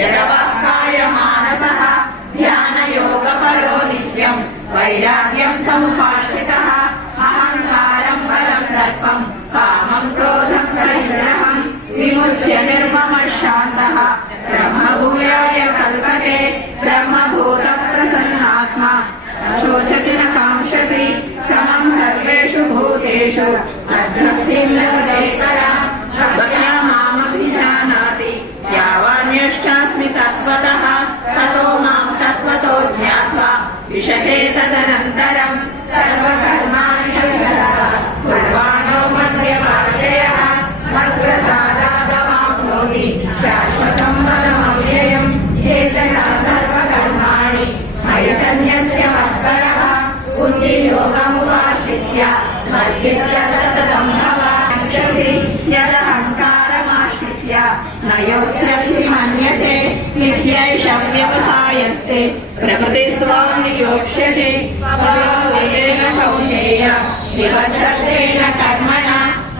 వివిక్తసేలీనత్వాషి యదవక్కాయ మానసः ధ్యానయోగపरो నిత్యం వైరాగ్యం సముపాశ్రితः అహంకారం బలం దర్పం కామం క్రోధం దరిద్రహం విముచ్య నిర్మమ శాంత బ్రహ్మభూయాయ కల్పతే బ్రహ్మభూత ప్రసన్నాత్మ శోచతి న కాంక్షతి సమం సర్వేషు భూతేషు అద్రక్తిం యావాన్యష్టాస్మి తత్వత తతో మాం తత్వతో జ్ఞాత్వా విశతే తదనంతరం సర్వకర్మాణి కుర్వాణో మధ్యమాశ్రయः మత్ప్రసాదాదమాప్నోతి శాశ్వతం పదమవ్యయం చేతనా సర్వకర్మాణి మయి సన్యస్య బుద్ధియోగముపాశ్రిత్య మచ్చిత్య నయోత్స్యతి మన్యసే నిత్యైష వ్యవసాయస్తే ప్రకృతి స్వాం నియోక్ష్యతే స్వభావేన కౌంతేయ విబద్ధస్యేన కర్మణ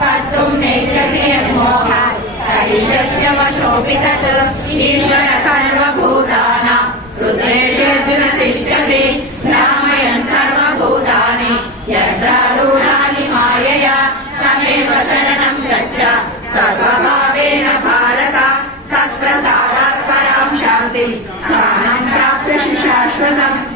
కర్తుం నేచ్చసి యన్మోహాత్ కరిష్యస్య వశోऽपि తత్ स्वभावेन भारत तत्प्रसादात् पराम् शान्ति स्थानम् प्राप्स्यसि शाश्वतम्